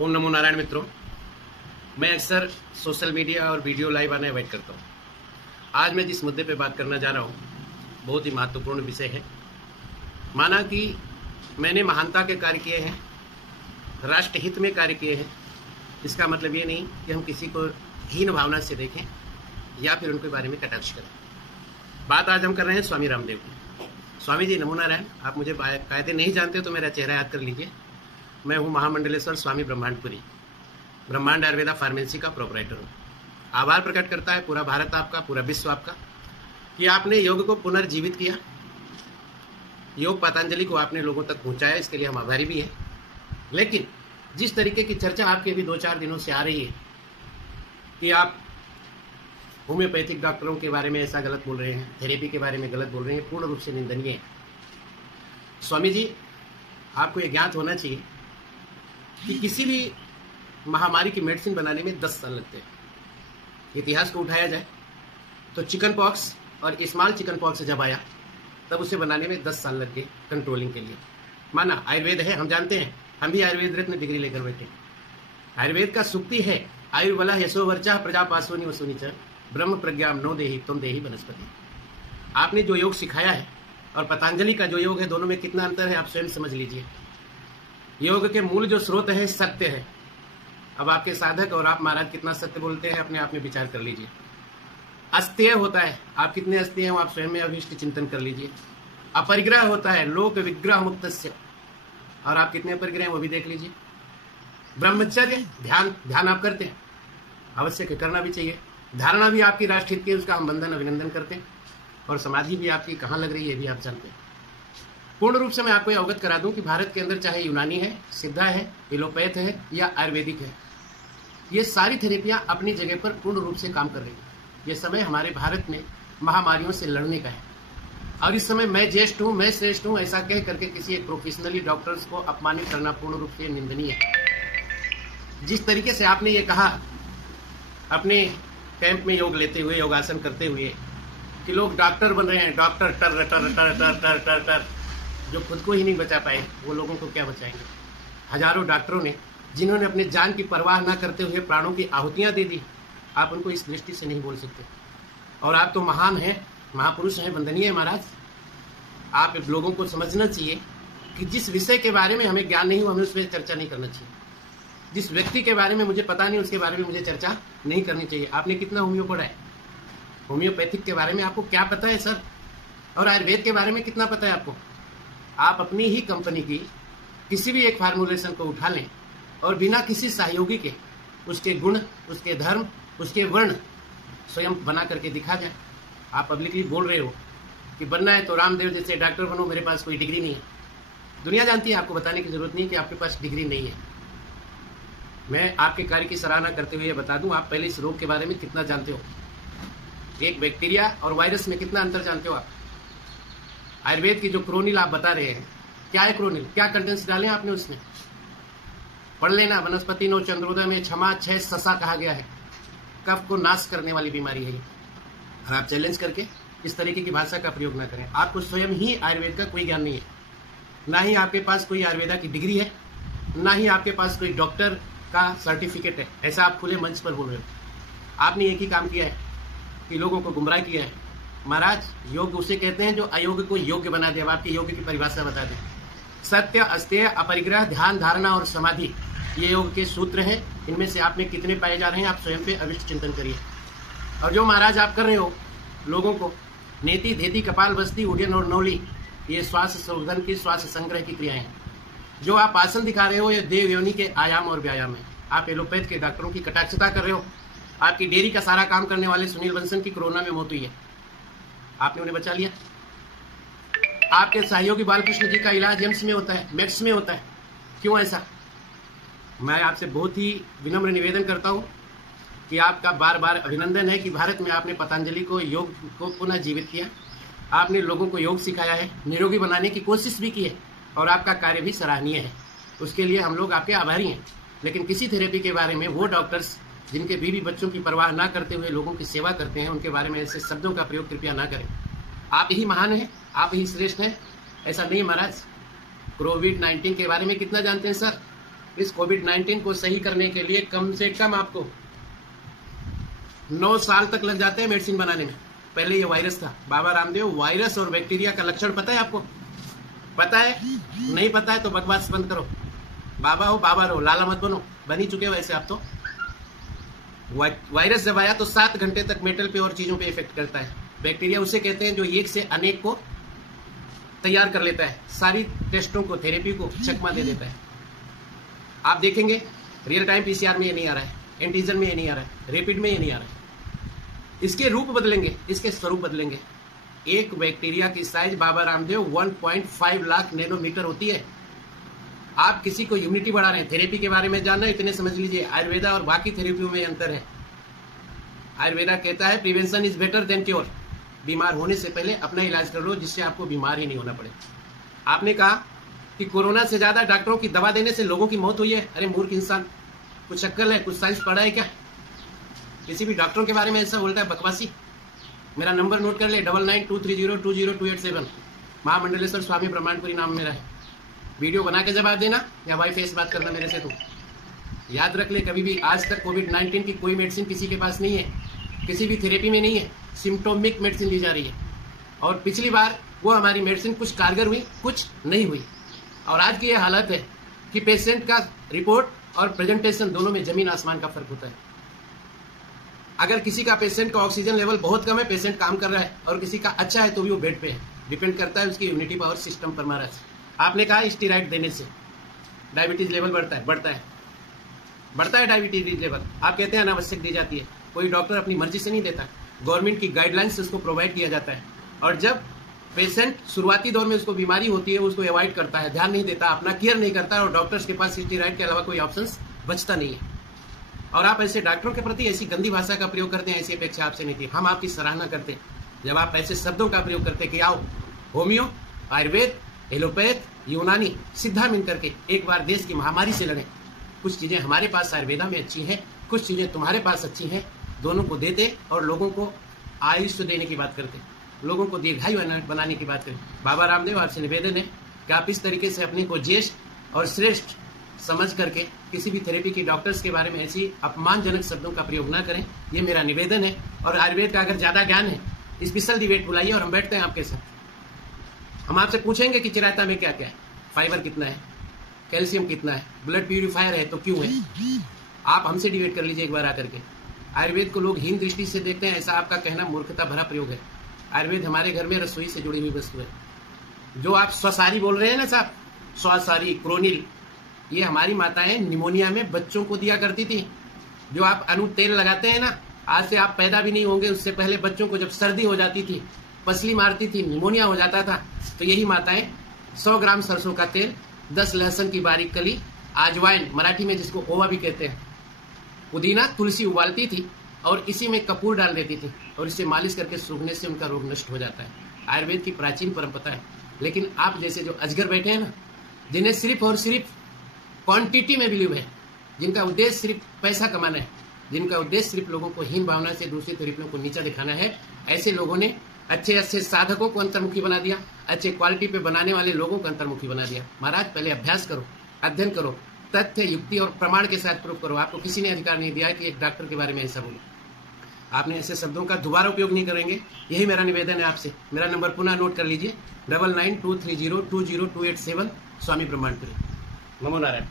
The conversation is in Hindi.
ओम नमो नारायण मित्रों, मैं अक्सर सोशल मीडिया और वीडियो लाइव आने अवॉइड करता हूँ। आज मैं जिस मुद्दे पे बात करना जा रहा हूँ बहुत ही महत्वपूर्ण विषय है। माना कि मैंने महानता के कार्य किए हैं, राष्ट्र हित में कार्य किए हैं, इसका मतलब ये नहीं कि हम किसी को हीन भावना से देखें या फिर उनके बारे में कटाक्ष करें। बात आज हम कर रहे हैं स्वामी रामदेव की। स्वामी जी नमो नारायण। आप मुझे कायदे नहीं जानते तो मेरा चेहरा याद कर लीजिए। मैं हूँ महामंडलेश्वर स्वामी ब्रह्मांडपुरी, ब्रह्मांड आयुर्वेदा फार्मेसी का प्रोपराइटर हूँ। आभार प्रकट करता है पूरा भारत आपका, पूरा विश्व आपका, कि आपने योग को पुनर्जीवित किया। योग पतंजलि को आपने लोगों तक पहुँचाया, इसके लिए हम आभारी भी हैं। लेकिन जिस तरीके की चर्चा आपकी अभी 2-4 दिनों से आ रही है कि आप होम्योपैथिक डॉक्टरों के बारे में ऐसा गलत बोल रहे हैं, थेरेपी के बारे में गलत बोल रहे हैं, पूर्ण रूप से निंदनीय है। स्वामी जी, आपको ये ज्ञात होना चाहिए कि किसी भी महामारी की मेडिसिन बनाने में 10 साल लगते हैं। इतिहास को उठाया जाए तो चिकन पॉक्स और स्मॉल चिकन पॉक्स जब आया तब उसे बनाने में 10 साल लग गए कंट्रोलिंग के लिए। माना आयुर्वेद है, हम जानते हैं, हम भी आयुर्वेद रत्न डिग्री लेकर बैठे। आयुर्वेद का सूक्ति है, आयुर्बला यशोवर्चा प्रजापासोनि वसुनि च ब्रह्म प्रज्ञाम नो देहि तुम देहि वनस्पति। आपने जो योग सिखाया है और पतंजलि का जो योग है, दोनों में कितना अंतर है आप स्वयं समझ लीजिए। योग के मूल जो स्रोत है सत्य है। अब आपके साधक और आप महाराज कितना सत्य बोलते हैं अपने आप में विचार कर लीजिए। अस्तेय होता है, आप कितने अस्तेय हैं आप स्वयं में अभिष्ट चिंतन कर लीजिए। अपरिग्रह होता है, लोक विग्रह मुक्तस्य, और आप कितने अपरिग्रह हैं वो भी देख लीजिए। ब्रह्मचर्य, ध्यान आप करते हैं, अवश्य करना भी चाहिए। धारणा भी आपकी राष्ट्रहित की, उसका हम वंदन अभिनंदन करते हैं। और समाधि भी आपकी कहाँ लग रही है ये भी आप जानते हैं। पूर्ण रूप से मैं आपको अवगत करा दूं कि भारत के अंदर चाहे यूनानी है, सिद्धा है, एलोपैथ है या आयुर्वेदिक है, ये सारी थेरेपियां अपनी जगह पर पूर्ण रूप से काम कर रही हैं। ये समय हमारे भारत में महामारियों से लड़ने का है। और इस समय मैं ज्येष्ठ हूँ, मैं श्रेष्ठ हूँ, ऐसा कह करके किसी एक प्रोफेशनली डॉक्टर्स को अपमानित करना पूर्ण रूप से निंदनीय है। जिस तरीके से आपने ये कहा अपने कैंप में योग लेते हुए, योगासन करते हुए, कि लोग डॉक्टर बन रहे हैं, डॉक्टर टर टर टर टर टर टर टर, जो खुद को ही नहीं बचा पाए वो लोगों को क्या बचाएंगे। हजारों डॉक्टरों ने, जिन्होंने अपने जान की परवाह न करते हुए प्राणों की आहुतियां दे दी, आप उनको इस दृष्टि से नहीं बोल सकते। और आप तो महान हैं, महापुरुष हैं, वंदनीय है महाराज। आप लोगों को समझना चाहिए कि जिस विषय के बारे में हमें ज्ञान नहीं हो हमें उस पर चर्चा नहीं करना चाहिए। जिस व्यक्ति के बारे में मुझे पता नहीं उसके बारे में मुझे चर्चा नहीं करनी चाहिए। आपने कितना होम्यो पढ़ा है? होम्योपैथिक के बारे में आपको क्या पता है सर? और आयुर्वेद के बारे में कितना पता है आपको? आप अपनी ही कंपनी की किसी भी एक फार्मूलेशन को उठा लें और बिना किसी सहयोगी के उसके गुण, उसके धर्म, उसके वर्ण स्वयं बना करके दिखा जाए। आप पब्लिकली बोल रहे हो कि बनना है तो रामदेव जैसे डॉक्टर बनो, मेरे पास कोई डिग्री नहीं है। दुनिया जानती है, आपको बताने की जरूरत नहीं कि आपके पास डिग्री नहीं है। मैं आपके कार्य की सराहना करते हुए बता दूं, आप पहले इस रोग के बारे में कितना जानते हो, एक बैक्टीरिया और वायरस में कितना अंतर जानते हो आप? आयुर्वेद की जो क्रोनिल आप बता रहे हैं, क्या है क्रोनिल? क्या कंटेंट्स डाले आपने उसमें? पढ़ लेना। वनस्पति नो चंद्रोदय में क्षमा 6 ससा कहा गया है। कफ को नाश करने वाली बीमारी है ये। और आप चैलेंज करके इस तरीके की भाषा का प्रयोग ना करें। आपको स्वयं ही आयुर्वेद का कोई ज्ञान नहीं है, ना ही आपके पास कोई आयुर्वेदा की डिग्री है, ना ही आपके पास कोई डॉक्टर का सर्टिफिकेट है। ऐसा आप खुले मंच पर बोल रहे हो। आपने एक ही काम किया है कि लोगों को गुमराह किया है। महाराज, योग उसे कहते हैं जो अयोग्य को योग्य बना दे। अब आपकी योग्य की परिभाषा बता दें। सत्य, अस्तेय, अपरिग्रह, ध्यान, धारणा और समाधि, ये योग के सूत्र हैं। इनमें से आप में कितने पाए जा रहे हैं आप स्वयं पे अविष्ट चिंतन करिए। और जो महाराज आप कर रहे हो लोगों को नेति, धेति, कपाल बस्ती, उड्डयन और नौली, ये श्वास शोधन की, श्वास संग्रह की क्रियाएं हैं। जो आप आसन दिखा रहे हो ये देव योनि के आयाम और व्यायाम है। आप एलोपैथ के डॉक्टरों की कटाक्षता कर रहे हो। आपकी डेयरी का सारा काम करने वाले सुनील बंसल की कोरोना में मौत हुई है, आपने उन्हें बचा लिया। आपके सहयोगी बालकृष्ण जी का इलाज एम्स में होता है, मेट्स में होता है। क्यों ऐसा? मैं आपसे बहुत ही विनम्र निवेदन करता हूं कि आपका बार बार अभिनंदन है कि भारत में आपने पतंजलि को, योग को पुनः जीवित किया। आपने लोगों को योग सिखाया है, निरोगी बनाने की कोशिश भी की है, और आपका कार्य भी सराहनीय है। उसके लिए हम लोग आपके आभारी हैं। लेकिन किसी थेरेपी के बारे में वो डॉक्टर्स जिनके बीवी बच्चों की परवाह ना करते हुए लोगों की सेवा करते हैं, उनके बारे में ऐसे शब्दों का प्रयोग कृपया ना करें। आप ही महान हैं, आप ही श्रेष्ठ हैं, ऐसा नहीं महाराज। कोविड-19 के बारे में कितना जानते हैं सर? इस कोविड-19 को सही करने के लिए कम से कम आपको 9 साल तक लग जाते हैं मेडिसिन बनाने में। पहले ये वायरस था। बाबा रामदेव, वायरस और बैक्टीरिया का लक्षण पता है आपको? पता है? नहीं पता है तो बकवास बंद करो। बाबा हो बाबा रहो, लाला मत बनो। बन ही चुके हो वैसे आप तो। वायरस जब आया तो 7 घंटे तक मेटल पे और चीजों पे इफेक्ट करता है। बैक्टीरिया उसे कहते हैं जो एक से अनेक को तैयार कर लेता है, सारी टेस्टों को, थेरेपी को चकमा दे देता है। आप देखेंगे रियल टाइम पीसीआर में ये नहीं आ रहा है, एंटीजन में ये नहीं आ रहा है, रैपिड में ये नहीं आ रहा है। इसके रूप बदलेंगे, इसके स्वरूप बदलेंगे। एक बैक्टीरिया की साइज बाबा रामदेव 1.5 लाख नैनोमीटर होती है। आप किसी को इम्यूनिटी बढ़ा रहे हैं, थेरेपी के बारे में जानना है, इतने समझ लीजिए आयुर्वेदा और बाकी थेरेपियों में अंतर है। आयुर्वेदा कहता है prevention is better than cure. बीमार होने से पहले अपना इलाज कर लो जिससे आपको बीमार ही नहीं होना पड़े। आपने कहा कि कोरोना से ज्यादा डॉक्टरों की दवा देने से लोगों की मौत हुई है। अरे मूर्ख इंसान, कुछ अक्ल है, कुछ साइंस पढ़ा है क्या? किसी भी डॉक्टरों के बारे में ऐसा बोलता है, बकवासी। मेरा नंबर नोट कर ले, 9923020287। महामंडलेश्वर स्वामी ब्रह्मांडपुरी नाम मेरा है। वीडियो बना के जवाब देना या वाई फेस बात करना मेरे से। तो याद रख ले, कभी भी आज तक कोविड-19 की कोई मेडिसिन किसी के पास नहीं है, किसी भी थेरेपी में नहीं है। सिम्टोमिक मेडिसिन ली जा रही है। और पिछली बार वो हमारी मेडिसिन कुछ कारगर हुई, कुछ नहीं हुई। और आज की ये हालत है कि पेशेंट का रिपोर्ट और प्रेजेंटेशन दोनों में जमीन आसमान का फर्क होता है। अगर किसी का पेशेंट का ऑक्सीजन लेवल बहुत कम है, पेशेंट काम कर रहा है, और किसी का अच्छा है तो भी वो बेड पे है। डिपेंड करता है उसकी इम्यूनिटी पावर सिस्टम पर महाराज। आपने कहा स्टीरॉइड देने से डायबिटीज लेवल बढ़ता है डायबिटीज लेवल। आप कहते हैं अनावश्यक दी जाती है। कोई डॉक्टर अपनी मर्जी से नहीं देता, गवर्नमेंट की गाइडलाइंस से उसको प्रोवाइड किया जाता है। और जब पेशेंट शुरुआती दौर में उसको बीमारी होती है, उसको अवॉइड करता है, ध्यान नहीं देता, अपना केयर नहीं करता, और डॉक्टर्स के पास स्टीरॉइड के अलावा कोई ऑप्शन बचता नहीं है। और आप ऐसे डॉक्टरों के प्रति ऐसी गंदी भाषा का प्रयोग करते हैं, ऐसी अपेक्षा आपसे नहीं थी। हम आपकी सराहना करते हैं जब आप ऐसे शब्दों का प्रयोग करते कि आओ होम्यो, आयुर्वेद, एलोपैथ, यूनानी, सिद्धा मिल करके एक बार देश की महामारी से लड़े। कुछ चीजें हमारे पास आयुर्वेदा में अच्छी हैं, कुछ चीजें तुम्हारे पास अच्छी हैं, दोनों को देते और लोगों को आयुष्य देने की बात करते, लोगों को दीर्घायु बनाने की बात करें। बाबा रामदेव, आपसे निवेदन है कि आप इस तरीके से अपने को ज्येष्ठ और श्रेष्ठ समझ करके किसी भी थेरेपी की डॉक्टर्स के बारे में ऐसी अपमानजनक शब्दों का प्रयोग ना करें। ये मेरा निवेदन है। और आयुर्वेद का अगर ज्यादा ज्ञान है, स्पेशल डिबेट बुलाइए और हम बैठते हैं आपके साथ। हम आपसे पूछेंगे कि चिरायता में क्या क्या है, फाइबर कितना है, कैल्शियम कितना है, ब्लड प्यूरिफायर है तो क्यों है। आप हमसे डिबेट कर लीजिए एक बार आकर के। आयुर्वेद को लोग हीन दृष्टि से देखते हैं, ऐसा आपका कहना मूर्खता भरा प्रयोग है। आयुर्वेद हमारे घर में रसोई से जुड़ी हुई वस्तु है। जो आप स्वसारी बोल रहे हैं ना साहब, स्वसारी, क्रोनिल, ये हमारी माताएं निमोनिया में बच्चों को दिया करती थी। जो आप अनु तेल लगाते हैं ना, आज से आप पैदा भी नहीं होंगे, उससे पहले बच्चों को जब सर्दी हो जाती थी, पसली मारती थी, निमोनिया हो जाता था, तो यही माताएं 100 ग्राम सरसों का तेल, 10 लहसुन की बारीक कली, अजवाइन, मराठी में जिसको ओवा भी कहते हैं, पुदीना, तुलसी उबालती थी और इसी में कपूर डाल देती थी, और इसे मालिश करके सूखने से उनका रोग नष्ट हो जाता है। आयुर्वेद की प्राचीन परंपरा है। लेकिन आप जैसे जो अजगर बैठे हैं ना, जिन्हें सिर्फ और सिर्फ क्वांटिटी में बिलीव है, जिनका उद्देश्य सिर्फ पैसा कमाना है, जिनका उद्देश्य सिर्फ लोगों को हीन भावना से दूसरी थेरेपियों को नीचा दिखाना है, ऐसे लोगों ने अच्छे अच्छे साधकों को अंतर्मुखी बना दिया, अच्छे क्वालिटी पे बनाने वाले लोगों को अंतर्मुखी बना दिया। महाराज, पहले अभ्यास करो, अध्ययन करो, तथ्य, युक्ति और प्रमाण के साथ प्रूफ करो। आपको किसी ने अधिकार नहीं दिया कि एक डॉक्टर के बारे में ऐसा बोलो। आपने ऐसे शब्दों का दोबारा उपयोग नहीं करेंगे, यही मेरा निवेदन है आपसे। मेरा नंबर पुनः नोट कर लीजिए, 9923020287, स्वामी ब्रह्मांडपुरी। नमो नारायण।